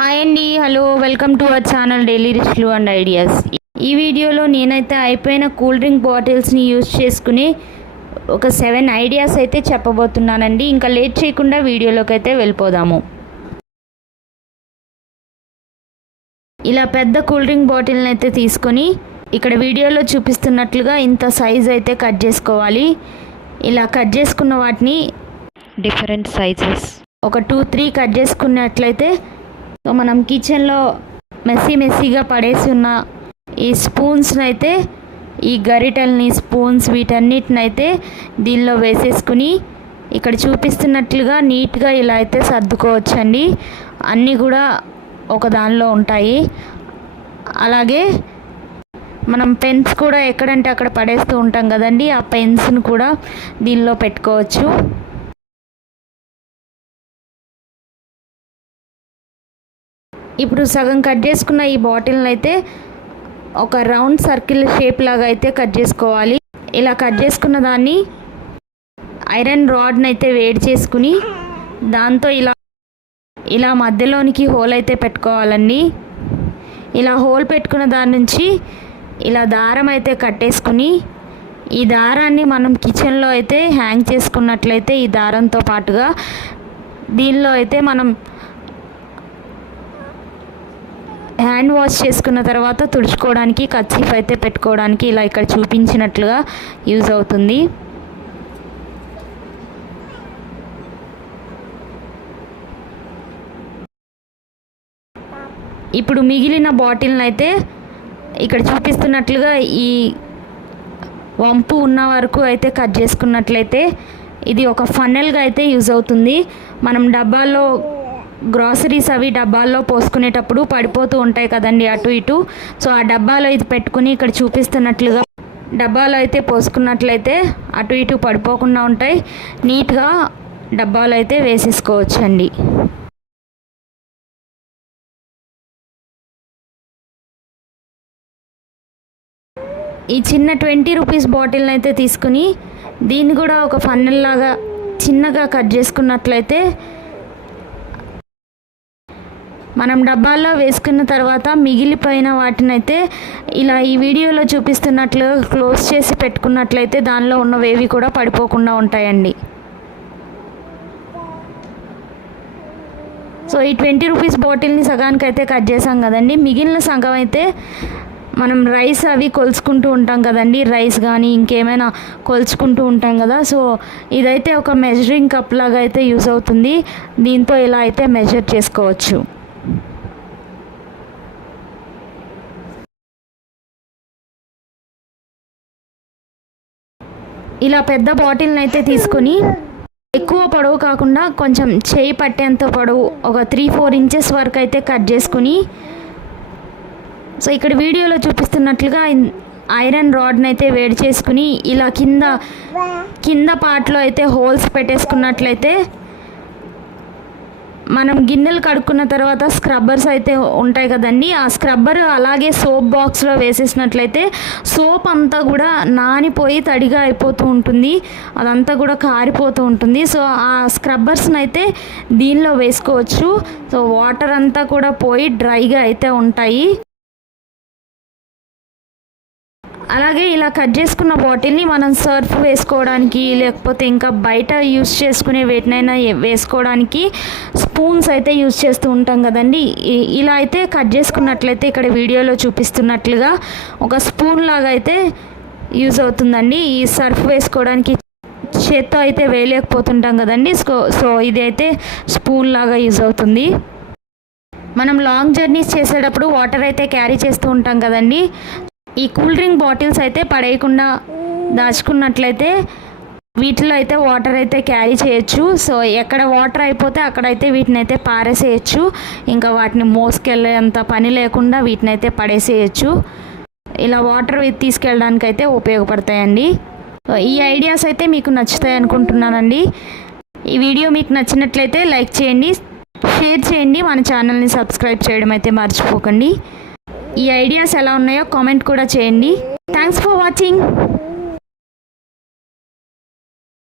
Hi అండి, hello, welcome to our channel daily రిచ్లు and ideas. ఈ వీడియోలో నేనైతే అయిపోయిన కూల్ డ్రింక్ బాటిల్స్ని యూజ్ చేసుకుని ఒక 7 ఐడియాస్ అయితే చెప్పబోతున్నానండి. ఇంకా లేట్ చేయకుండా వీడియోలోకి అయితే వెళ్ళిపోదాము. ఇలా పెద్ద కూల్ డ్రింక్ బాటిల్ని అయితే తీసుకొని ఇక్కడ వీడియోలో చూపిస్తున్నట్లుగా ఇంత సైజ్ అయితే కట్ చేసుకోవాలి. ఇలా కట్ చేసుకున్న వాటిని డిఫరెంట్ సైజెస్ ఒక 2-3 కట్ చేసుకున్నట్లయితే మనం కిచెన్లో మెస్సీగా పడేసి ఉన్న ఈ స్పూన్స్ని అయితే, ఈ గరిటెల్ని, స్పూన్స్, వీటన్నిటినైతే దీనిలో వేసేసుకుని ఇక్కడ చూపిస్తున్నట్లుగా నీట్గా ఇలా అయితే సర్దుకోవచ్చండి. అన్నీ కూడా ఒక దానిలో ఉంటాయి. అలాగే మనం పెన్స్ కూడా ఎక్కడంటే అక్కడ పడేస్తూ ఉంటాం కదండి, ఆ పెన్స్ని కూడా దీనిలో పెట్టుకోవచ్చు. ఇప్పుడు సగం కట్ చేసుకున్న ఈ బాటిల్ని అయితే ఒక రౌండ్ సర్కిల్ షేప్ లాగా అయితే కట్ చేసుకోవాలి. ఇలా కట్ చేసుకున్న దాన్ని ఐరన్ రాడ్ని అయితే వేడి చేసుకుని దాంతో ఇలా మధ్యలోనికి హోల్ అయితే పెట్టుకోవాలండి. ఇలా హోల్ పెట్టుకున్న దాని నుంచి ఇలా దారం అయితే కట్టేసుకుని ఈ దారాన్ని మనం కిచెన్లో అయితే హ్యాంగ్ చేసుకున్నట్లయితే ఈ దారంతో పాటుగా దీనిలో అయితే మనం హ్యాండ్ వాష్ చేసుకున్న తర్వాత తుడుచుకోవడానికి కర్చీఫ్ అయితే పెట్టుకోవడానికి ఇలా ఇక్కడ చూపించినట్లుగా యూజ్ అవుతుంది. ఇప్పుడు మిగిలిన బాటిల్ని అయితే ఇక్కడ చూపిస్తున్నట్లుగా ఈ వంపు ఉన్న వరకు అయితే కట్ చేసుకున్నట్లయితే ఇది ఒక ఫన్నెల్గా అయితే యూజ్ అవుతుంది. మనం డబ్బాల్లో గ్రాసరీస్ అవి డబ్బాల్లో పోసుకునేటప్పుడు పడిపోతూ ఉంటాయి కదండి అటు ఇటు. సో ఆ డబ్బాలో ఇది పెట్టుకుని ఇక్కడ చూపిస్తున్నట్లుగా డబ్బాలో అయితే పోసుకున్నట్లయితే అటు ఇటు పడిపోకుండా ఉంటాయి. నీట్గా డబ్బాలో అయితే వేసేసుకోవచ్చండి. ఈ చిన్న 20 రూపీస్ బాటిల్ని అయితే తీసుకుని దీన్ని కూడా ఒక ఫన్నెల్ లాగా చిన్నగా కట్ చేసుకున్నట్లయితే మనం డబ్బాల్లో వేసుకున్న తర్వాత మిగిలిపోయిన వాటిని అయితే ఇలా ఈ వీడియోలో చూపిస్తున్నట్లుగా క్లోజ్ చేసి పెట్టుకున్నట్లయితే దానిలో ఉన్నవేవి కూడా పడిపోకుండా ఉంటాయండి. సో ఈ 20 రూపీస్ బాటిల్ని సగానికి అయితే కట్ చేసాం కదండి. మిగిలిన సగం అయితే మనం రైస్ అవి కొలుచుకుంటూ ఉంటాం కదండి, రైస్ కానీ ఇంకేమైనా కొలుచుకుంటూ ఉంటాం కదా. సో ఇదైతే ఒక మెజరింగ్ కప్ లాగా అయితే యూజ్ అవుతుంది. దీంతో ఇలా అయితే మెజర్ చేసుకోవచ్చు. ఇలా పెద్ద బాటిల్ని అయితే తీసుకొని ఎక్కువ పొడవు కాకుండా కొంచెం చేయి పట్టేంత పొడవు ఒక 3-4 ఇంచెస్ వరకు అయితే కట్ చేసుకుని, సో ఇక్కడ వీడియోలో చూపిస్తున్నట్లుగా ఐరన్ రాడ్ని అయితే వేడి చేసుకుని ఇలా కింద పార్ట్లో అయితే హోల్స్ పెట్టేసుకున్నట్లయితే మనం గిన్నెలు కడుక్కున్న తర్వాత స్క్రబ్బర్స్ అయితే ఉంటాయి కదండి, ఆ స్క్రబ్బర్ అలాగే సోప్ బాక్స్లో వేసేసినట్లయితే సోప్ అంతా కూడా నానిపోయి తడిగా అయిపోతూ ఉంటుంది, అదంతా కూడా కారిపోతూ ఉంటుంది. సో ఆ స్క్రబ్బర్స్ని అయితే దీనిలో వేసుకోవచ్చు. సో వాటర్ అంతా కూడా పోయి డ్రైగా అయితే ఉంటాయి. అలాగే ఇలా కట్ చేసుకున్న బాటిల్ని మనం సర్ఫ్ వేసుకోవడానికి లేకపోతే ఇంకా బయట యూస్ చేసుకునే వేటినైనా వేసుకోవడానికి స్పూన్స్ అయితే యూస్ చేస్తూ ఉంటాం కదండి. ఇలా అయితే కట్ చేసుకున్నట్లయితే ఇక్కడ వీడియోలో చూపిస్తున్నట్లుగా ఒక స్పూన్ లాగా అయితే యూజ్ అవుతుందండి. ఈ సర్ఫ్ వేసుకోవడానికి చేత్తో అయితే వేయలేకపోతుంటాం కదండి. సో ఇది అయితే స్పూన్ లాగా యూజ్ అవుతుంది. మనం లాంగ్ జర్నీస్ చేసేటప్పుడు వాటర్ అయితే క్యారీ చేస్తూ ఉంటాం కదండి. ఈ కూల్ డ్రింక్ బాటిల్స్ అయితే పడేయకుండా దాచుకున్నట్లయితే వీటిలో అయితే వాటర్ అయితే క్యారీ చేయొచ్చు. సో ఎక్కడ వాటర్ అయిపోతే అక్కడైతే వీటిని అయితే పారేసేయచ్చు. ఇంకా వాటిని మోసుకెళ్ళేంత పని లేకుండా వీటిని అయితే పడేసేయచ్చు. ఇలా వాటర్ తీసుకెళ్ళడానికి అయితే ఉపయోగపడతాయండి. ఈ ఐడియాస్ అయితే మీకు నచ్చుతాయి అనుకుంటున్నానండి. ఈ వీడియో మీకు నచ్చినట్లయితే లైక్ చేయండి, షేర్ చేయండి, మన ఛానల్ని సబ్స్క్రైబ్ చేయడం అయితే మర్చిపోకండి. ఈ ఐడియాస్ ఎలా ఉన్నాయో కామెంట్ కూడా చేయండి. Thanks for watching.